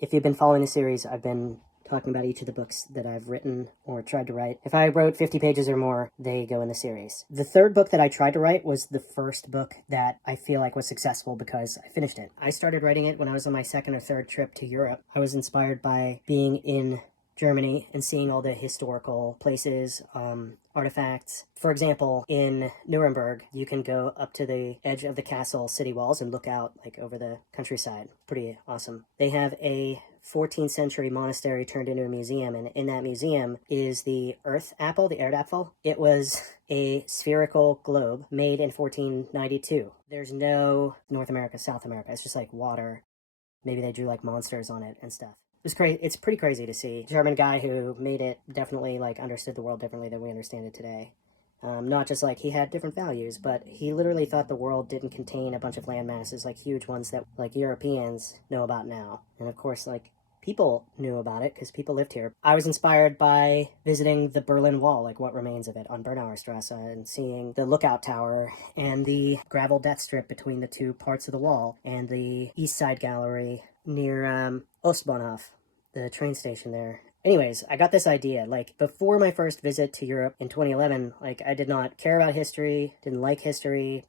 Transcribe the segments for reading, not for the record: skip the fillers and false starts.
If you've been following the series, I've been talking about each of the books that I've written or tried to write. If I wrote 50 pages or more, they go in the series. The third book that I tried to write was the first book that I feel like was successful because I finished it. I started writing it when I was on my second or third trip to Europe. I was inspired by being in Germany and seeing all the historical places, artifacts. For example, in Nuremberg, you can go up to the edge of the castle city walls and look out like over the countryside. Pretty awesome. They have a 14th century monastery turned into a museum, and in that museum is the Earth apple, the Erdapfel. It was a spherical globe made in 1492. There's no North America, South America. It's just like water. Maybe they drew like monsters on it and stuff. It's pretty crazy to see. German guy who made it definitely like understood the world differently than we understand it today. Not just like he had different values, but he literally thought the world didn't contain a bunch of land masses, like huge ones that like Europeans know about now. And of course, like people knew about it because people lived here. I was inspired by visiting the Berlin Wall, like what remains of it on Bernauer Strasse, and seeing the lookout tower and the gravel death strip between the two parts of the wall, and the East Side Gallery near Ostbahnhof, the train station there. Anyways, I got this idea, like, before my first visit to Europe in 2011, like, I did not care about history, didn't like history,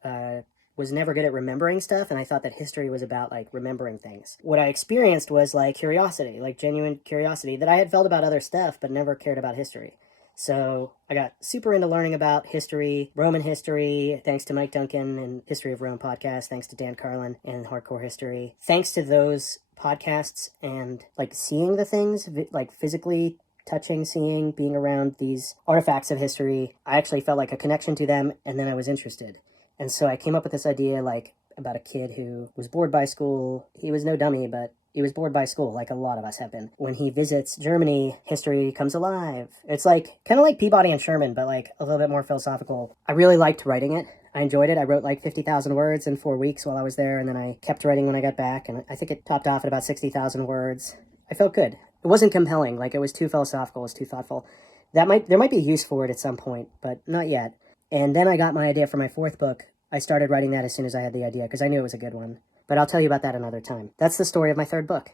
was never good at remembering stuff, and I thought that history was about, like, remembering things. What I experienced was, like, curiosity, like, genuine curiosity that I had felt about other stuff, but never cared about history. So I got super into learning about history, Roman history, thanks to Mike Duncan and History of Rome podcast, thanks to Dan Carlin and Hardcore History. Thanks to those podcasts and like seeing the things, like physically touching, seeing, being around these artifacts of history, I actually felt like a connection to them, and then I was interested. And so I came up with this idea like about a kid who was bored by school. He was no dummy, but he was bored by school, like a lot of us have been. When he visits Germany, history comes alive. It's like, kind of like Peabody and Sherman, but like a little bit more philosophical. I really liked writing it. I enjoyed it. I wrote like 50,000 words in 4 weeks while I was there, and then I kept writing when I got back, and I think it topped off at about 60,000 words. I felt good. It wasn't compelling, like it was too philosophical, it was too thoughtful. There might be a use for it at some point, but not yet. And then I got my idea for my fourth book. I started writing that as soon as I had the idea, because I knew it was a good one. But I'll tell you about that another time. That's the story of my third book.